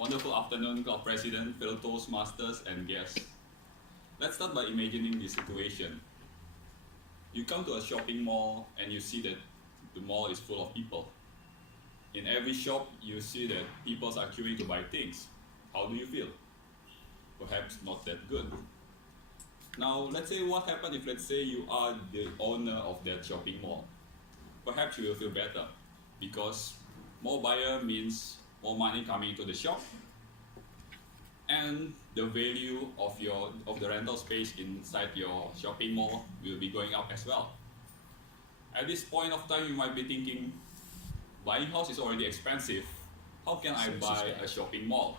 Wonderful afternoon, Club President, fellow Toastmasters, and guests. Let's start by imagining this situation. You come to a shopping mall and you see that the mall is full of people. In every shop, you see that people are queuing to buy things. How do you feel? Perhaps not that good. Now, let's say what happens if, let's say, you are the owner of that shopping mall. Perhaps you will feel better because more buyer means more money coming into the shop, and the value of the rental space inside your shopping mall will be going up as well. At this point of time, you might be thinking, buying house is already expensive. How can I buy a shopping mall?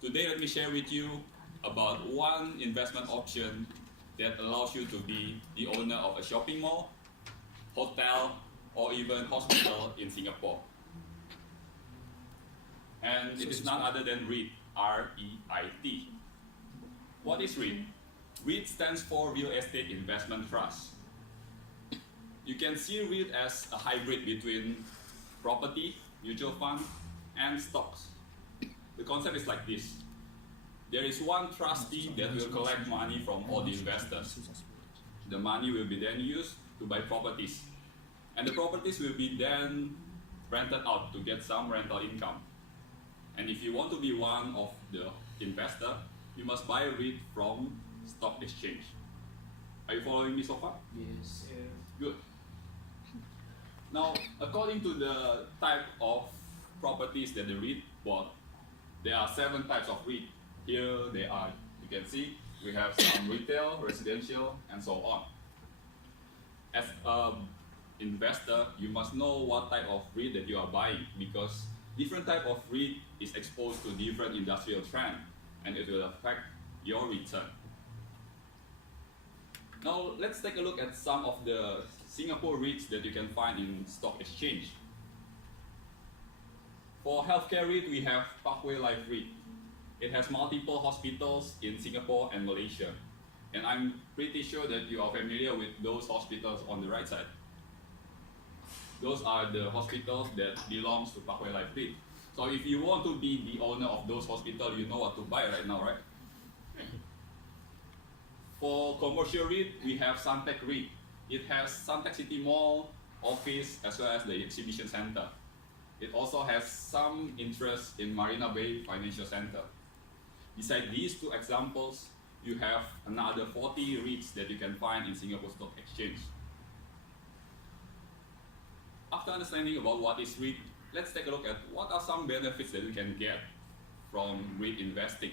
Today, let me share with you about one investment option that allows you to be the owner of a shopping mall, hotel, or even hospital in Singapore. And it is none other than REIT, R-E-I-T. What is REIT? REIT stands for Real Estate Investment Trust. You can see REIT as a hybrid between property, mutual fund, and stocks. The concept is like this. There is one trustee that will collect money from all the investors. The money will be then used to buy properties. And the properties will be then rented out to get some rental income. And if you want to be one of the investor, you must buy a REIT from stock exchange. Are you following me so far? Yes. Good. Now, according to the type of properties that the REIT bought, there are 7 types of REIT. Here they are. You can see we have some retail, residential, and so on. As an investor, you must know what type of REIT that you are buying, because different type of REIT is exposed to different industrial trend, and it will affect your return. Now, let's take a look at some of the Singapore REITs that you can find in stock exchange. For healthcare REIT, we have Parkway Life REIT. It has multiple hospitals in Singapore and Malaysia. And I'm pretty sure that you are familiar with those hospitals on the right side. Those are the hospitals that belongs to Parkway Life REIT. So if you want to be the owner of those hospitals, you know what to buy right now, right? For commercial REIT, we have Suntec REIT. It has Suntec City Mall, office, as well as the exhibition center. It also has some interest in Marina Bay Financial Center. Besides these 2 examples, you have another 40 REITs that you can find in Singapore Stock Exchange. After understanding about what is REIT, let's take a look at what are some benefits that we can get from REIT investing.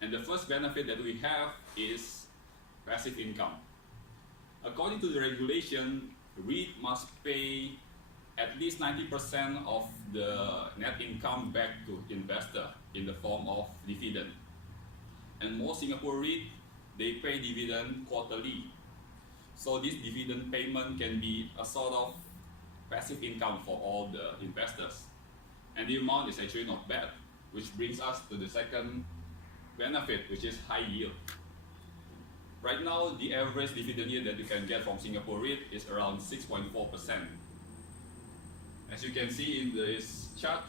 And the first benefit that we have is passive income. According to the regulation, REIT must pay at least 90% of the net income back to investor in the form of dividend. And most Singapore REIT, they pay dividend quarterly. So this dividend payment can be a sort of passive income for all the investors. And the amount is actually not bad, which brings us to the second benefit, which is high yield. Right now, the average dividend yield that you can get from Singapore REIT is around 6.4%. As you can see in this chart,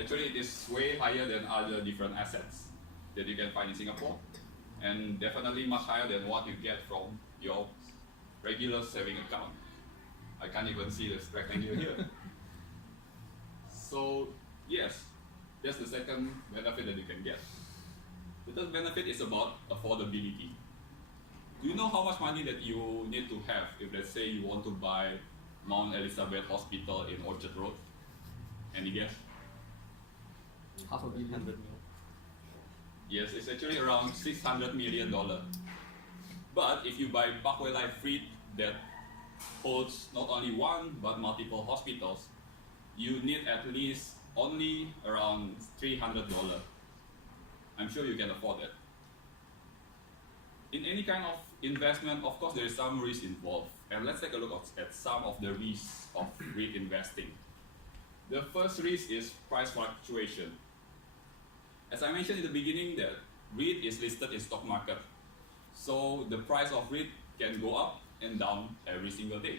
actually it is way higher than other different assets that you can find in Singapore, and definitely much higher than what you get from your regular saving account. I can't even see the rectangle here. So yes, that's the second benefit that you can get. The third benefit is about affordability. Do you know how much money that you need to have if, let's say, you want to buy Mount Elizabeth Hospital in Orchard Road? Any guess? $500 million. Yes, it's actually around $600 million. But if you buy Parkway Life REIT that holds not only one but multiple hospitals, you need at least only around $300. I'm sure you can afford that. In any kind of investment, of course, there is some risk involved. And let's take a look at some of the risks of REIT investing. The first risk is price fluctuation. As I mentioned in the beginning, that REIT is listed in stock market. So the price of REIT can go up and down every single day.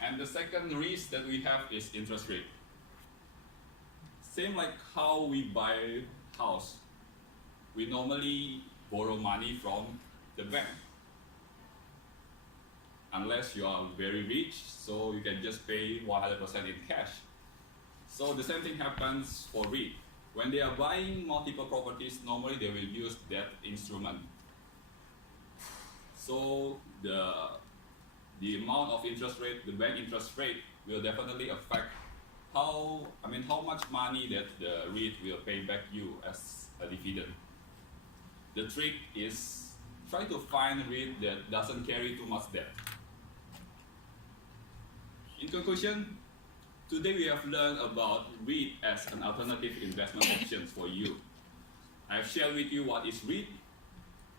And the second risk that we have is interest rate. Same like how we buy house. We normally borrow money from the bank. Unless you are very rich, so you can just pay 100% in cash. So the same thing happens for REIT. When they are buying multiple properties, normally they will use that instrument. So the amount of interest rate, the bank interest rate, will definitely affect how much money that the REIT will pay back you as a dividend. The trick is try to find a REIT that doesn't carry too much debt. In conclusion, today we have learned about REIT as an alternative investment option for you. I have shared with you what is REIT,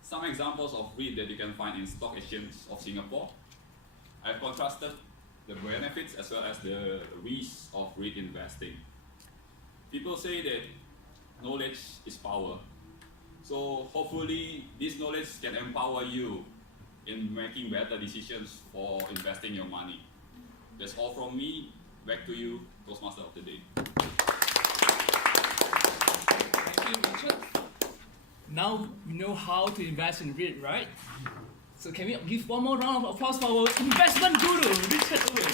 some examples of REIT that you can find in Stock Exchange of Singapore. I have contrasted the benefits as well as the risks of REIT investing. People say that knowledge is power. So hopefully this knowledge can empower you in making better decisions for investing your money. That's all from me. Back to you, Toastmaster of the Day. Thank you, Richard. Now we know how to invest in REIT, right? So can we give one more round of applause for our investment guru, Richard Owen?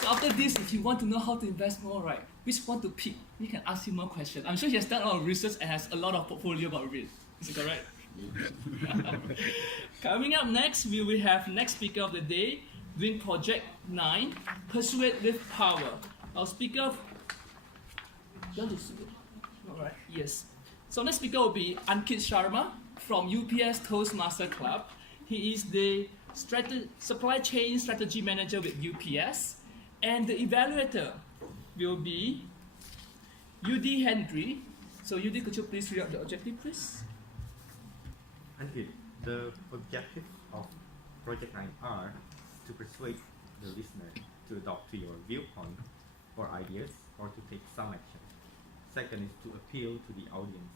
So after this, if you want to know how to invest more, right, which one to pick, we can ask him more questions. I'm sure he has done a lot of research and has a lot of portfolio about REIT. Is it correct? Coming up next, we will have next speaker of the day, doing Project 9, Persuade with Power. Our speaker, you want to see it? Alright, yes. So next speaker will be Ankit Sharma from UPS Toastmaster Club. He is the supply chain strategy manager with UPS. And the evaluator will be Yudi Henry. So Yudi, could you please read out the objective, please? Ankit, the objective of Project 9 are to persuade the listener to adopt to your viewpoint or ideas or to take some action. Second is to appeal to the audience